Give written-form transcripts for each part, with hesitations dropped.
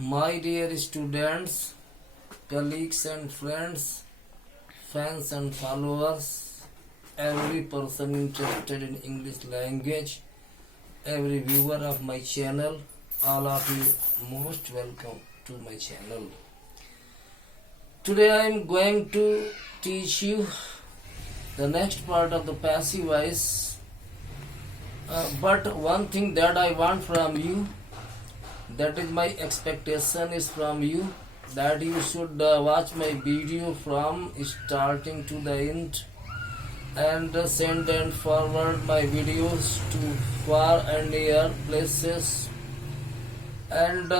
My dear students, colleagues and friends, fans and followers, every person interested in English language, every viewer of my channel, all of you most welcome to my channel. Today I am going to teach you the next part of the passive voice. But one thing that I want from you, that is my expectation is from you, that you should watch my video from starting to the end and send and forward my videos to far and near places, and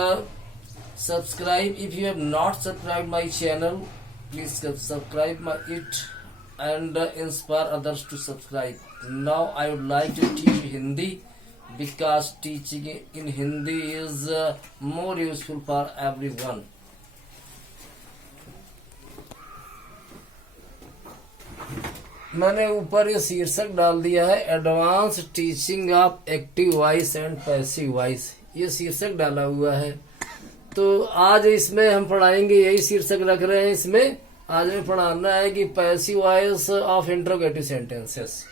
subscribe. If you have not subscribed my channel, please subscribe it and inspire others to subscribe. Now I would like to teach Hindi, because teaching in Hindi is more useful for everyone. मैंने ऊपर ये शीर्षक डाल दिया है, advance teaching of active voice and passive voice, ये शीर्षक डाला हुआ है। तो आज इसमें हम पढ़ाएंगे, यही शीर्षक रख रहे हैं इसमें। आज हमें पढ़ाना है कि passive voice of interrogative sentences.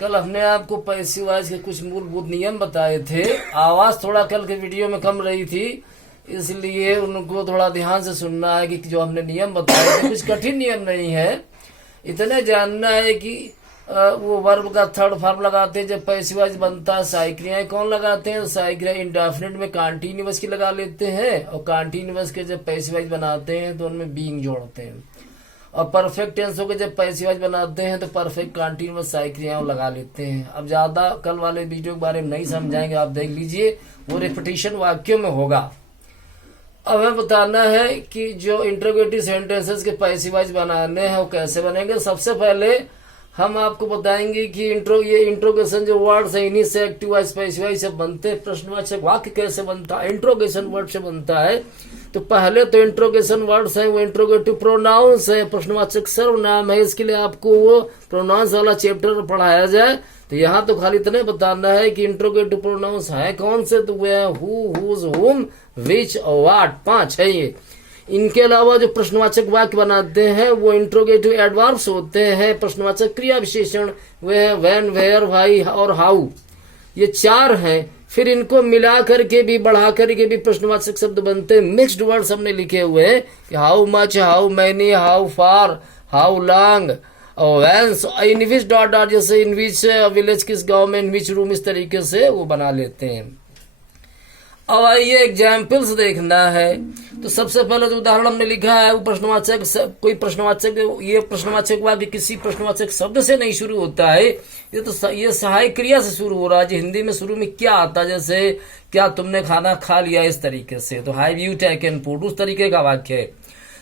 कल हमने आपको पैसिव वॉइस के कुछ मूलभूत नियम बताए थे। आवाज थोड़ा कल के वीडियो में कम रही थी, इसलिए उनको थोड़ा ध्यान से सुनना है कि जो हमने नियम बताए थे कुछ कठिन नियम नहीं है। इतने जानना है कि वो वर्ब का थर्ड फॉर्म लगाते हैं जब पैसिव वॉइस बनता है। सहायक क्रियाएं कौन लगाते हैं? सहायक क्रिया इंडेफिनिट में कंटीन्यूअस की लगा लेते हैं, और कंटीन्यूअस के जब पैसिव वॉइस बनाते हैं तो उनमें बीइंग जोड़ते हैं। और परफेक्ट टेंस के जब पैसिव वॉइस बनाते हैं तो परफेक्ट कंटीन्यूअस सहायक क्रियाएं लगा लेते हैं। अब ज्यादा कल वाले वीडियो के बारे में नहीं समझाएंगे, आप देख लीजिए, वो रिपीटिशन वाक्यों में होगा। अब हमें बताना है कि जो इंट्रोगेटिव सेंटेंसेस के पैसिव वॉइस बनाने हैं वो कैसे बनेंगे। सबसे पहले हम आपको बताएंगे कि ये इंट्रोगेशन जो वर्ड्स है, इन्हीं से एक्टिव वॉइस पैसिव वॉइस से बनते हैं। प्रश्नवाचक वाक्य कैसे बनता है? इंट्रोगेशन वर्ड से बनता है। तो पहले तो इंट्रोगेशन वर्ड्स है वो इंट्रोगेटिव प्रोनाउंस है, प्रश्नवाचक सर्वनाम है। इसके लिए आपको वो प्रोनाउंस वाला चैप्टर पढ़ाया जाए। तो यहाँ तो खाली इतने बताना है कि इंट्रोगेटिव प्रोनाउंस है कौन से, तो वे है हु, हुज, हुम, विच और व्हाट, 5 है ये। इनके अलावा जो प्रश्नवाचक वाक्य बनाते हैं वो इंट्रोगेटिव एडवर्ब्स होते हैं। प्रश्नवाचक क्रिया विशेषण वे है व्हेन, वेयर, व्हाई और हाउ, ये 4 हैं। फिर इनको मिला करके भी बढ़ा करके भी प्रश्नवाचक शब्द बनते हैं। मिक्स्ड वर्ड्स हमने लिखे हुए हैं कि how much, how many, how far, how long और वेंस, इन विच डॉट डॉट, जैसे इन विच विलेज, किस गांव में, इन विच रूम, इस तरीके से वो बना लेते हैं। अब आइए एग्जाम्पल्स देखना है। तो सबसे पहले जो उदाहरण हमने लिखा है वो प्रश्नवाचक, कोई प्रश्नवाचक, ये प्रश्नवाचक वाक्य किसी प्रश्नवाचक शब्द से नहीं शुरू होता है, ये सहायक क्रिया से शुरू हो रहा है। हिंदी में शुरू में क्या आता है, जैसे क्या तुमने खाना खा लिया, इस तरीके से। तो हैव यू टेकन फूड, उस तरीके का वाक्य है।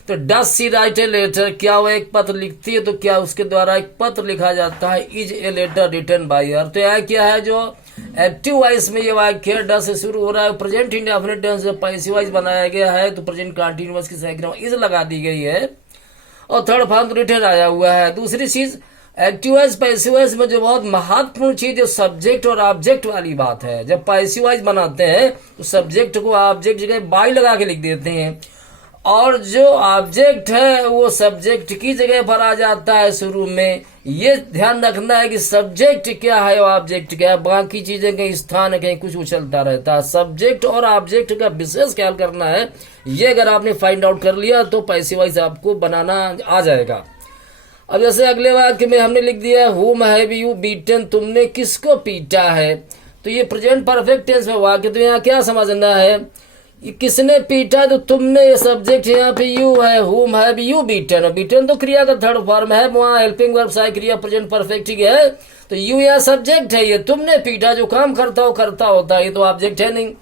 तो does she write a letter, क्या वो एक पत्र लिखती है, तो क्या उसके द्वारा एक पत्र लिखा जाता है। Is a letter written by her, तो यह क्या है, जो एक्टिव वॉइस में ये वाक्य डज से शुरू हो रहा है। प्रेजेंट इंडेफिनिट टेंस जब पैसिव वॉइस बनाया गया है तो प्रेजेंट कंटीन्यूअस की सहायक क्रिया इज लगा दी गई है, और थर्ड फॉर्म रिटन आया हुआ है। दूसरी चीज, एक्टिव वॉइस पैसिव वॉइस में जो बहुत महत्वपूर्ण चीज, जो सब्जेक्ट और ऑब्जेक्ट वाली बात है। जब पैसिव वॉइस बनाते हैं तो सब्जेक्ट को ऑब्जेक्ट जगह बाय लगा के लिख देते हैं, और जो ऑब्जेक्ट है वो सब्जेक्ट की जगह पर आ जाता है शुरू में। ये ध्यान रखना है कि सब्जेक्ट क्या है और ऑब्जेक्ट क्या है, बाकी चीजें कहीं स्थान है, कहीं कुछ उछलता रहता है। सब्जेक्ट और ऑब्जेक्ट का विशेष ख्याल करना है। ये अगर आपने फाइंड आउट कर लिया तो पैसिव वॉइस आपको बनाना आ जाएगा। अब जैसे अगले वाक्य में हमने लिख दिया हुम हैव यू बीटन, तुमने किसको पीटा है। तो ये प्रेजेंट परफेक्ट टेंस में वाक्य। तो यहाँ क्या समझना है, किसने पीटा, तो तुमने, ये सब्जेक्ट यहाँ पे यू है, हुम हैव यू बीटन। बीटन तो क्रिया का थर्ड फॉर्म है, वहाँ हेल्पिंग वर्ब सहायक क्रिया प्रेजेंट परफेक्ट ही है। तो यू यहाँ सब्जेक्ट है, ये तुमने पीटा, जो काम करता होता है, ये तो ऑब्जेक्ट है नहीं।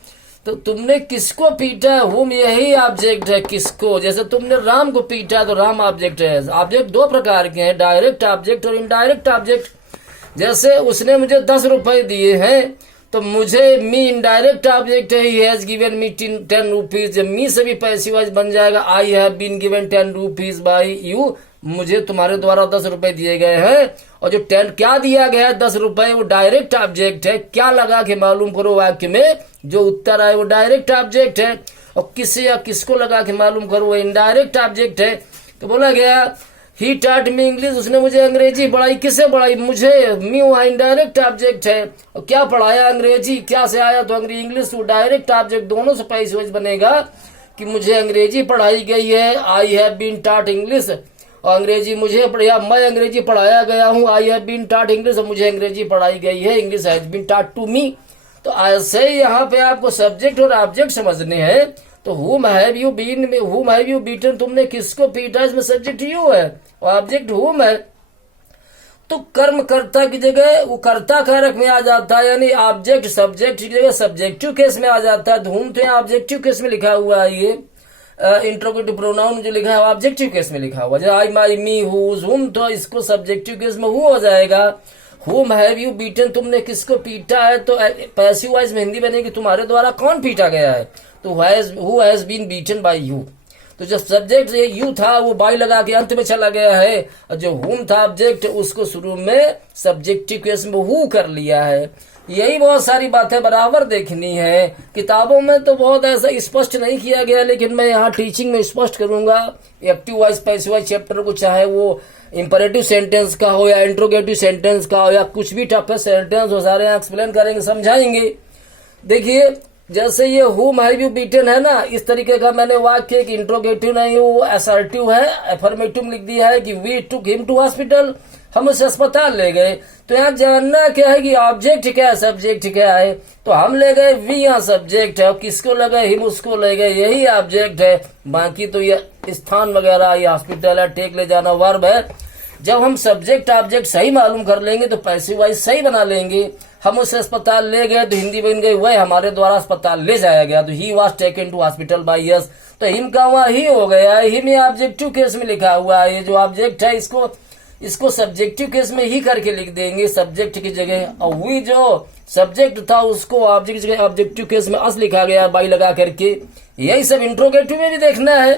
तो तुमने किसको पीटा, हुम यही ऑब्जेक्ट है, किसको। जैसे तुमने राम को पीटा तो राम ऑब्जेक्ट है। ऑब्जेक्ट 2 प्रकार के हैं, डायरेक्ट ऑब्जेक्ट और इनडायरेक्ट ऑब्जेक्ट। जैसे उसने मुझे 10 रुपए दिए हैं, तो मुझे मी इनडायरेक्ट ऑब्जेक्ट है, he has given me 10 rupees. जब मी से भी पैसिव वॉइस बन जाएगा, I have been given 10 rupees by you, मुझे तुम्हारे द्वारा 10 रुपए दिए गए हैं। और जो 10 क्या दिया गया है, 10 रुपए, वो डायरेक्ट ऑब्जेक्ट है। क्या लगा के मालूम करो वाक्य में, जो उत्तर आए वो डायरेक्ट ऑब्जेक्ट है। और किसे या किसको लगा के मालूम करो, वो इनडायरेक्ट ऑब्जेक्ट है। तो बोला गया ही टॉट मी इंग्लिश, उसने मुझे अंग्रेजी पढ़ाई। किसे पढ़ाई? मुझे। मी वहाँ इनडायरेक्ट ऑब्जेक्ट है। और क्या पढ़ाया? अंग्रेजी। क्या से आया? तो अंग्रेजी। इंग्लिश तो डायरेक्ट ऑब्जेक्ट, दोनों से पैसे बनेगा कि मुझे अंग्रेजी पढ़ाई गई है, I have been taught English. और अंग्रेजी मुझे पढ़ाया, मैं अंग्रेजी पढ़ाया गया हूँ, I have been taught English. मुझे अंग्रेजी पढ़ाई गई है, English has been taught to me. तो ऐसे ही यहाँ पे आपको सब्जेक्ट और ऑब्जेक्ट समझने हैं। तो whom have you been में whom have you beaten, तुमने किसको पीटा, इसमें सब्जेक्ट you है और ऑब्जेक्ट whom है। तो कर्म कर्ता की जगह वो कर्ता कारक में आ जाता है, यानी ऑब्जेक्ट सब्जेक्ट की जगह सब्जेक्टिव केस में आ जाता है। whom तो यहाँ ऑब्जेक्टिव केस में लिखा हुआ है, ये इंट्रोगेटिव प्रोनाउन जो लिखा है ऑब्जेक्टिव केस में लिखा हुआ है। आई माई मी हुज whom, तो इसको सब्जेक्टिव केस में who हो जाएगा। whom have you beaten, तुमने किसको पीटा है, तो पैसिव वॉइस में हिंदी बनेगी तुम्हारे द्वारा कौन पीटा गया है। तो who has been beaten by you। तो जो सब्जेक्ट यू था वो बाई लगा के अंत में चला गया है, और जो whom था ऑब्जेक्ट उसको शुरू में सब्जेक्टिव केस में who कर लिया है। यही बहुत सारी बातें बराबर देखनी है। किताबों में तो बहुत ऐसा स्पष्ट नहीं किया गया, लेकिन मैं यहाँ टीचिंग में स्पष्ट करूंगा। Active voice passive voice chapter को, चाहे वो इंपरेटिव सेंटेंस का हो या इंट्रोगेटिव सेंटेंस का हो या कुछ भी टफ सेंटेंस हो, सारे यहाँ एक्सप्लेन करेंगे, समझाएंगे। देखिए जैसे ये whom have you beaten है ना, इस तरीके का मैंने वाक्य कि इंट्रोगेटिव नहीं, वो असर्टिव है, अफर्मेटिव लिख दिया है कि we took him to hospital, हम उसे अस्पताल ले गए। तो यहाँ जानना क्या है कि ऑब्जेक्ट क्या है, सब्जेक्ट क्या है। तो हम ले गए, वी यहाँ सब्जेक्ट है, और किसको ले गए, हिम उसको ले गए, यही ऑब्जेक्ट है। बाकी तो ये स्थान वगैरह, ये हॉस्पिटल है, टेक ले जाना वर्ब है। जब हम सब्जेक्ट ऑब्जेक्ट सही मालूम कर लेंगे तो पैसिव वॉइस सही बना लेंगे। हम उसे अस्पताल ले गए तो हिंदी बन गई वह हमारे द्वारा अस्पताल ले जाया गया, तो he was taken to hospital by us. तो हिम का वहां ही हो गया, ही में ऑब्जेक्टिव केस में लिखा हुआ है। ये जो ऑब्जेक्ट है इसको सब्जेक्टिव केस में ही करके लिख देंगे सब्जेक्ट की जगह, और वी जो सब्जेक्ट था उसको ऑब्जेक्ट की जगह ऑब्जेक्टिव केस में अस लिखा गया बाई लगा करके। यही सब इंट्रोगेटिव में भी देखना है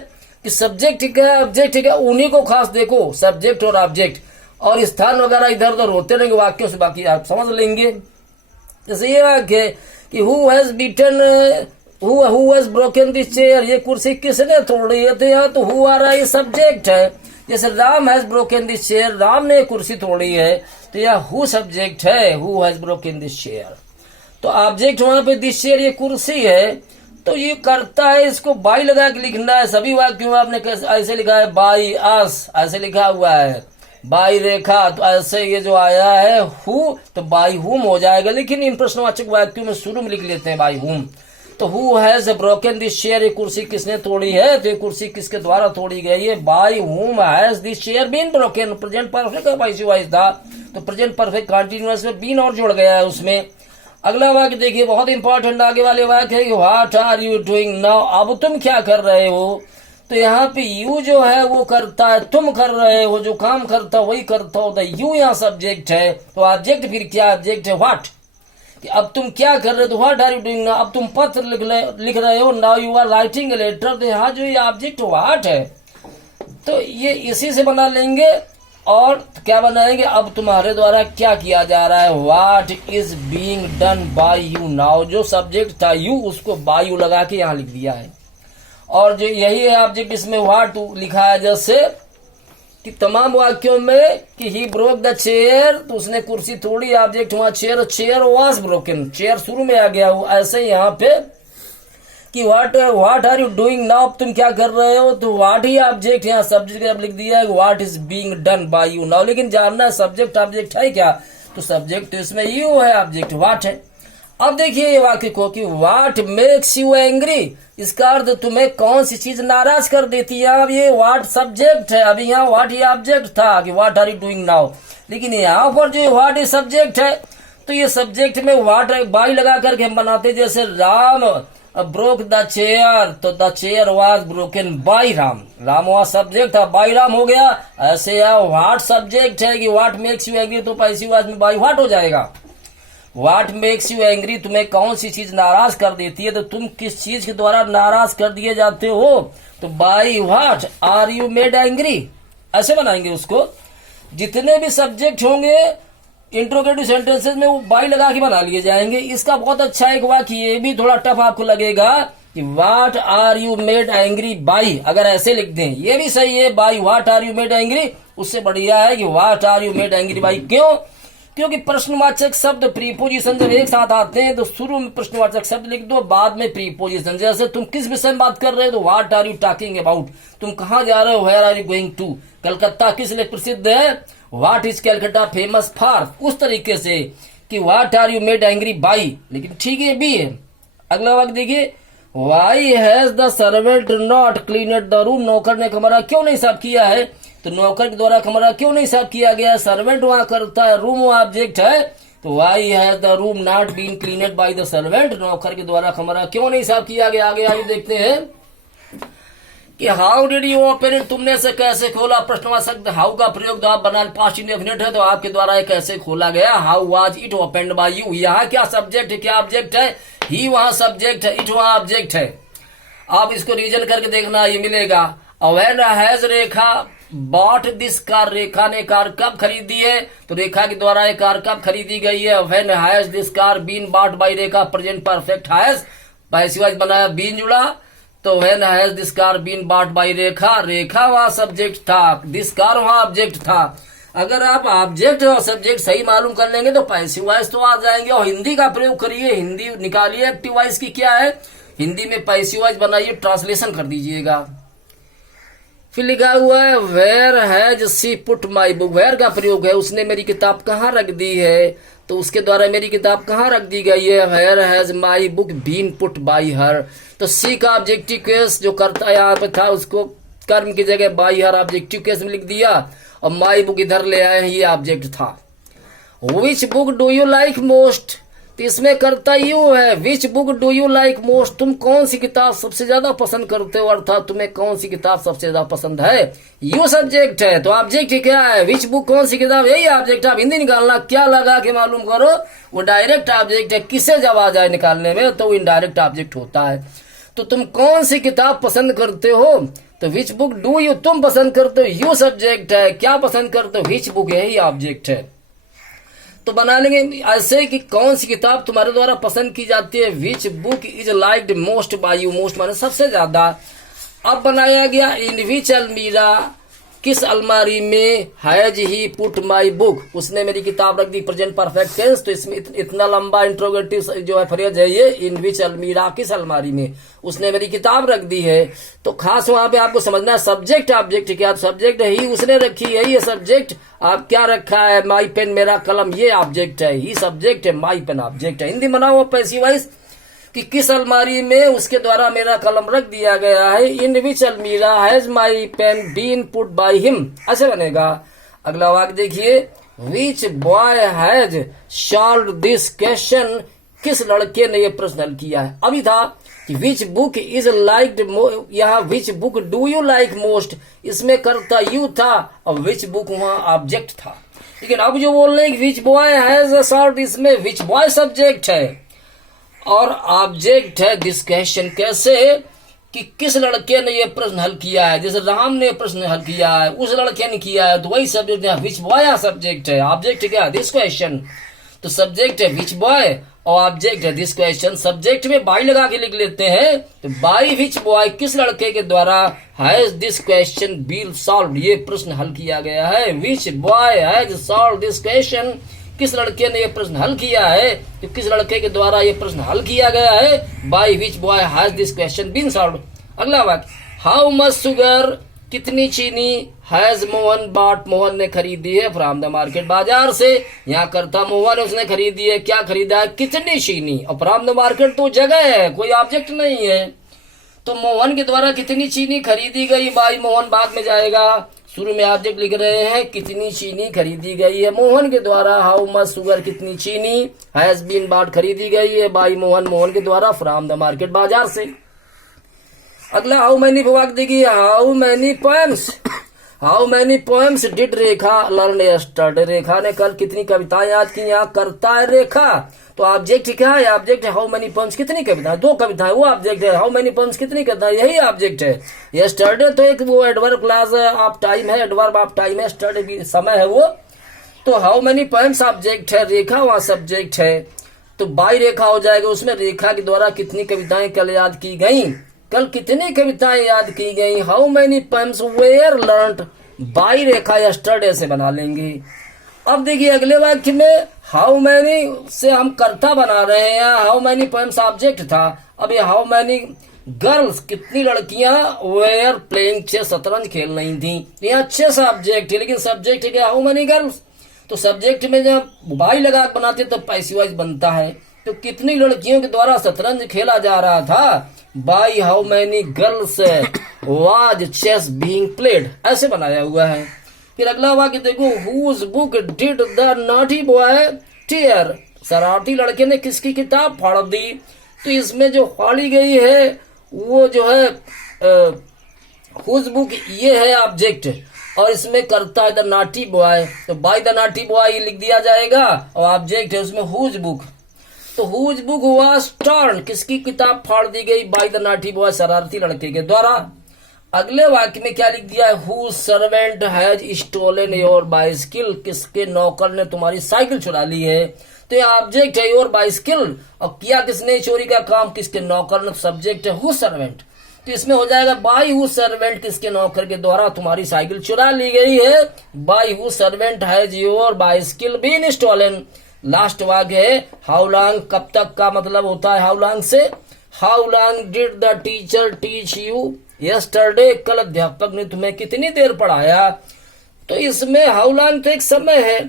कि सब्जेक्ट क्या है, ऑब्जेक्ट क्या, उन्हीं को खास देखो, सब्जेक्ट और ऑब्जेक्ट, और स्थान वगैरह इधर उधर होते रहेंगे वाक्यों से, बाकी आप समझ लेंगे। जैसे ये वाक्य है कि who has beaten, who has broken this chair, ये कुर्सी किसने तोड़ी है। तो यहाँ तो हु आ रहा है, ये सब्जेक्ट है। जैसे Ram has broken this chair, Ram ने कुर्सी तोड़ी है, तो यह हु सब्जेक्ट है, who has broken this chair. तो ऑब्जेक्ट वहां पे दिस चेयर, ये कुर्सी है, तो ये करता है, इसको बाई लगा के लिखना है। सभी वाक्यों में आपने ऐसे लिखा है, बाई अस ऐसे लिखा हुआ है, बाई रेखा, तो ऐसे ये जो आया है हु, तो बाई हुम हो जाएगा। लेकिन इन प्रश्नवाचक वाक्यों में शुरू में लिख लेते हैं बाई हुम। तो who has broken this chair, ये कुर्सी किसने तोड़ी है, तो ये कुर्सी किसके द्वारा तोड़ी गई है, by whom has this chair been broken. Present perfect का पैसिव वॉइस था, तो प्रेजेंट परफेक्ट कंटीन्यूअस में बीन और जुड़ गया है उसमें। अगला वाक्य देखिए, बहुत इंपॉर्टेंट आगे वाले वाक्य है, what are you doing now, अब तुम क्या कर रहे हो। तो यहाँ पे यू जो है वो करता है, तुम कर रहे हो, जो काम करता वही करता हो, तो यू यहाँ सब्जेक्ट है। तो ऑब्जेक्ट फिर क्या ऑब्जेक्ट है, व्हाट, कि अब तुम क्या कर रहे हो, तो what are you doing now, अब तुम पत्र लिख रहे हो, now you are writing a letter. तो यहाँ जो ये ऑब्जेक्ट व्हाट है, तो ये इसी से बना लेंगे। और क्या बनाएंगे, अब तुम्हारे द्वारा क्या किया जा रहा है, what is being done by you now. जो सब्जेक्ट था यू, उसको बाय यू लगा के यहाँ लिख दिया है। और जो यही है ऑब्जेक्ट, इसमें व्हाट लिखा है, जैसे कि तमाम वाक्यों में कि ही ब्रोक द चेयर, तो उसने कुर्सी तोड़ी, ऑब्जेक्ट वहां chair, chair was broken, chair शुरू में आ गया। ऐसे ही यहाँ पे कि what are you doing now, तुम क्या कर रहे हो, तो व्हाट ही ऑब्जेक्ट, यहाँ सब्जेक्ट लिख दिया है, what is being done by you now. लेकिन जानना है सब्जेक्ट ऑब्जेक्ट है क्या, तो सब्जेक्ट तो इसमें यू है, ऑब्जेक्ट व्हाट है। अब देखिए ये वाक्य को कि व्हाट मेक्स यू एंग्री, इसका अर्थ तुम्हें कौन सी चीज नाराज कर देती है। अब ये व्हाट सब्जेक्ट है, अभी यहाँ व्हाट ही ऑब्जेक्ट था कि what are you doing now, लेकिन यहाँ पर जो व्हाट ही सब्जेक्ट है, तो ये सब्जेक्ट में व्हाट बाई लगा करके हम बनाते, जैसे राम ब्रोक द चेयर, तो the chair was broken by Ram, Ram वहां सब्जेक्ट था, बाय राम हो गया। ऐसे व्हाट सब्जेक्ट है कि व्हाट मेक्स यू एंग्री, तो पैसिव वॉइस में बाय व्हाट हो जाएगा। व्हाट मेक्स यू एंग्री, तुम्हें कौन सी चीज नाराज कर देती है, तो तुम किस चीज के द्वारा नाराज कर दिए जाते हो, तो by what are you made angry, ऐसे बनाएंगे उसको। जितने भी सब्जेक्ट होंगे इंट्रोगेटिव सेंटेंसेस में वो बाई लगा के बना लिए जाएंगे। इसका बहुत अच्छा एक वाक्य, ये भी थोड़ा टफ आपको लगेगा, कि what are you made angry by, अगर ऐसे लिख दें ये भी सही है, by what are you made angry, उससे बढ़िया है कि what are you made angry by. क्यों? क्योंकि प्रश्नवाचक शब्द प्रीपोजिशन जब एक साथ आते हैं तो शुरू में प्रश्नवाचक शब्द लिख दो, बाद में प्रीपोजिशन। जैसे तुम किस विषय में बात कर रहे हो तो what are you talking about, तुम कहाँ जा रहे हो, where are you going to, Calcutta किस लिए प्रसिद्ध है, what is Calcutta famous for, उस तरीके से कि what are you made angry by. लेकिन ठीक है भी है। अगला वाक्य देखिए, why has the servant not cleaned the room, नौकर ने कमरा क्यों नहीं साफ किया है, तो नौकर के द्वारा कमरा क्यों नहीं साफ किया गया, सर्वेंट वहां करता है, रूम ऑब्जेक्ट है, तो why has the room not been cleaned by the servant, नौकर के द्वारा कमरा क्यों नहीं साफ किया गया। आगे आगे देखते हैं कि how did you open it, तुमने इसे कैसे खोला, प्रश्नवाचक हाउ का प्रयोग तो आप बना पास्ट इंडेफिनिट है तो आपके द्वारा ये कैसे खोला गया। How was it opened by you, यहाँ क्या सब्जेक्ट है क्या ऑब्जेक्ट है, ही वहां सब्जेक्ट है, इट वहां ऑब्जेक्ट है। आप इसको रीजन करके देखना, ये मिलेगा। When has Rekha bought this car, Rekha ने कार कब खरीदी है, तो रेखा के द्वारा ये कार कब खरीदी गई है। When has this car been bought by Rekha, present perfect has passive voice बनाया, बीन जुड़ा, तो when has this car been bought by Rekha, Rekha वहां सब्जेक्ट था, दिस कार वहां ऑब्जेक्ट था। अगर आप ऑब्जेक्ट और सब्जेक्ट सही मालूम कर लेंगे तो पैसिव वॉइस तो आ जाएंगे। और हिंदी का प्रयोग करिए, हिंदी निकालिए एक्टिव वॉइस की क्या है, हिंदी में पैसिव वॉइस बनाइए, ट्रांसलेशन कर दीजिएगा। फिर लिखा हुआ है where has she put my book, where का प्रयोग है, उसने मेरी किताब कहाँ रख दी है, तो उसके द्वारा मेरी किताब कहाँ रख दी गई है। Where has my book been put by her, तो सी का ऑब्जेक्टिव केस जो करता यहाँ पे था उसको कर्म की जगह बाई हर ऑब्जेक्टिव केस में लिख दिया और माई बुक इधर ले आए, ये ऑब्जेक्ट था। Which book do you like most, तो इसमें करता यू है, which book do you like most, तुम कौन सी किताब सबसे ज्यादा पसंद करते हो, अर्थात तुम्हें कौन सी किताब सबसे ज्यादा पसंद है। यू सब्जेक्ट है तो ऑब्जेक्ट क्या है, विच बुक कौन सी किताब, यही ऑब्जेक्ट। आप हिंदी निकालना क्या लगा के मालूम करो, वो डायरेक्ट ऑब्जेक्ट है, किसे जब आ जाए निकालने में तो वो इनडायरेक्ट ऑब्जेक्ट होता है। तो तुम कौन सी किताब पसंद करते हो, तो विच बुक डू यू, तुम पसंद करते हो, यू सब्जेक्ट है, क्या पसंद करते हो, विच बुक यही ऑब्जेक्ट है। तो बना लेंगे ऐसे कि कौन सी किताब तुम्हारे द्वारा पसंद की जाती है, which book is liked most by you, most माने सबसे ज्यादा। अब बनाया गया इन विच अलमीरा, किस अलमारी में, has he put my book, उसने मेरी किताब रख दी, प्रेजेंट परफेक्ट टेंस। तो इसमें इतना लंबा इंट्रोगेटिव जो है फ्रेज है ये, इन विच अलमीरा, किस अलमारी में उसने मेरी किताब रख दी है। तो खास वहां पे आपको समझना है सब्जेक्ट ऑब्जेक्ट क्या, सब्जेक्ट है ही उसने रखी है, ये सब्जेक्ट। आप क्या रखा है, माई पेन मेरा कलम, ये ऑब्जेक्ट है, ही सब्जेक्ट है, माई पेन ऑब्जेक्ट है। हिंदी बनाओ पैसिव वॉइस कि किस अलमारी में उसके द्वारा मेरा कलम रख दिया गया है। In which almirah has my pen been put by him, ऐसे बनेगा। अगला वाक्य देखिए, which boy has solved this question, किस लड़के ने यह प्रश्न हल किया है। अभी था कि विच बुक इज लाइक्ड, यहाँ which book do you like most, इसमें करता यू था और विच बुक वहां ऑब्जेक्ट था। लेकिन अब जो बोल रहे हैं विच बॉय हैज सॉल्व्ड, इसमें विच बॉय सब्जेक्ट है और ऑब्जेक्ट है दिस क्वेश्चन। कैसे कि किस लड़के ने ये प्रश्न हल किया है, जैसे राम ने प्रश्न हल किया है, उस लड़के ने किया है, तो वही सब्जेक्ट है, विच बॉय सब्जेक्ट है, ऑब्जेक्ट क्या है, दिस क्वेश्चन। तो सब्जेक्ट है विच बॉय और ऑब्जेक्ट है दिस क्वेश्चन। सब्जेक्ट में बाई लगा के लिख लेते हैं, तो बाई विच बॉय, किस लड़के के द्वारा, has this question been solved, ये प्रश्न हल किया गया है। Which boy has solved this question, किस लड़के ने यह प्रश्न हल किया है, तो किस लड़के के द्वारा यह प्रश्न हल किया गया है, by which boy has this question been solved. अगला वाक्य, हाउ मच शुगर, कितनी चीनी, हैज मोहन बॉट, मोहन ने खरीदी है, फ्रॉम द मार्केट, बाजार से। यहाँ करता मोहन, उसने खरीदी है, क्या खरीदा है, कितनी चीनी, और फ्रॉम द मार्केट तो जगह है, कोई ऑब्जेक्ट नहीं है। तो मोहन के द्वारा कितनी चीनी खरीदी गई, बाई मोहन बाद में जाएगा, शुरू में ऑब्जेक्ट लिख रहे हैं, कितनी चीनी खरीदी गई है मोहन के द्वारा। हाउ मच शुगर, कितनी चीनी, हैज बीन बॉट खरीदी गई है, बाई मोहन, मोहन के द्वारा, फ्रॉम द मार्केट बाजार से। अगला हाउ मैनी वाक्य देखिए, how many poems, how many poems did Rekha learn yesterday, Rekha ने कल कितनी कविताएं याद की। यहाँ करता है रेखा, तो ऑब्जेक्ट क्या है, ऑब्जेक्ट है हाउ मैनी पोएम्स, कितनी कविताएं, दो कविताएं, वो ऑब्जेक्ट है। हाउ मैनी पोएम्स, कितनी कविताएं, यही ऑब्जेक्ट है। यस्टरडे तो एक वो एडवर्ब क्लास ऑफ टाइम है, एडवर्ब ऑफ टाइम है, यस्टरडे समय है वो। तो हाउ मैनी पोएम्स ऑब्जेक्ट है, रेखा वहां सब्जेक्ट है। तो बाई रेखा हो जाएगा, उसमें रेखा के द्वारा कितनी कविताएं कल याद की गई, कल कितनी कविताएं याद की गई, how many poems were learned by Rekha yesterday से बना लेंगे। अब देखिए अगले वाक्य में हाउ मैनी से हम कर्ता बना रहे हैं, हाउ मैनी पोएम्स ऑब्जेक्ट था। अब ये हाउ मैनी गर्ल्स कितनी लड़कियां वेयर प्लेइंग चेस शतरंज खेल रही थी, यहाँ चेस ऑब्जेक्ट है, लेकिन सब्जेक्ट है क्या, हाउ मैनी गर्ल्स। तो सब्जेक्ट में जब बाई लगा बनाते तो पैसिव वॉइस बनता है। तो कितनी लड़कियों के द्वारा शतरंज खेला जा रहा था, by how many girls was chess being played, ऐसे बनाया हुआ है। फिर अगला वाक्य देखो, whose book did the naughty boy tear, शरारती लड़के ने किसकी किताब फाड़ दी। तो इसमें जो फाड़ी गई है वो जो है हुज बुक ये है ऑब्जेक्ट, और इसमें करता है द नॉटी बॉय, तो बाय द नॉटी बॉय लिख दिया जाएगा, और ऑब्जेक्ट है उसमें हुज बुक। तो हुज बुक वाज टर्न, किसकी किताब फाड़ दी गई, बाय द नॉटी बॉय, शरारती लड़के के द्वारा। अगले वाक्य में क्या लिख दिया है, whose servant has stolen your bicycle, किसके नौकर ने तुम्हारी साइकिल चुरा ली है। तो ये ऑब्जेक्ट है योर बाइसिकल, और किया किसने चोरी का काम, किसके नौकर ने, सब्जेक्ट है हु सर्वेंट। तो इसमें हो जाएगा बाई हु सर्वेंट, किसके नौकर के द्वारा तुम्हारी साइकिल चुरा ली गई है, by whose servant has your bicycle been stolen. Last वाक्य है हाउ लॉन्ग, कब तक का मतलब होता है हाउ लॉन्ग से, how long did the teacher teach you yesterday, कल अध्यापक ने तुम्हें कितनी देर पढ़ाया। तो इसमें हाउ लॉन्ग तो एक समय है,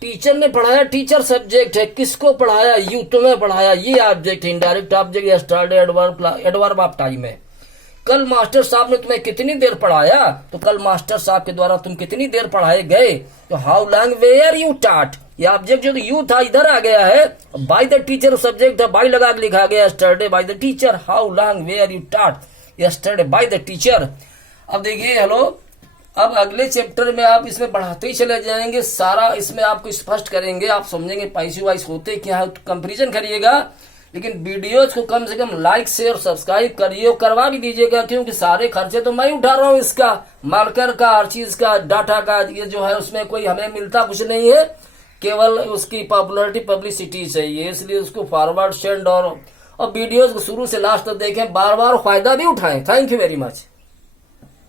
टीचर ने पढ़ाया, टीचर सब्जेक्ट है, किसको पढ़ाया, यू, तुम्हें पढ़ाया, ये ऑब्जेक्ट है, indirect object yesterday adverb of time है। कल मास्टर साहब ने तुम्हें कितनी देर पढ़ाया, तो कल मास्टर साहब के द्वारा तुम कितनी देर पढ़ाए गए। तो how long where you taught, ये ऑब्जेक्ट जो यू था इधर आ गया है, बाय द टीचर सब्जेक्ट है, बाय लगा के लिखा गया yesterday by the teacher, how long where you taught yesterday by the teacher. अब देखिए हेलो, अब अगले चैप्टर में आप इसमें बढ़ाते ही चले जाएंगे, सारा इसमें आपको स्पष्ट करेंगे, आप समझेंगे पैसिव वॉइस होते क्या है, कंपैरिजन करिएगा। लेकिन वीडियोज को कम से कम लाइक शेयर सब्सक्राइब करिए, करवा भी दीजिएगा, क्योंकि सारे खर्चे तो मैं उठा रहा हूँ, इसका मार्कर का, हर चीज का, डाटा का, ये जो है उसमें कोई हमें मिलता कुछ नहीं है, केवल उसकी पॉपुलरिटी पब्लिसिटी चाहिए, इसलिए उसको फॉरवर्ड सेंड और वीडियोज को शुरू से लास्ट तक देखें, बार बार फायदा भी उठाएं। Thank you very much.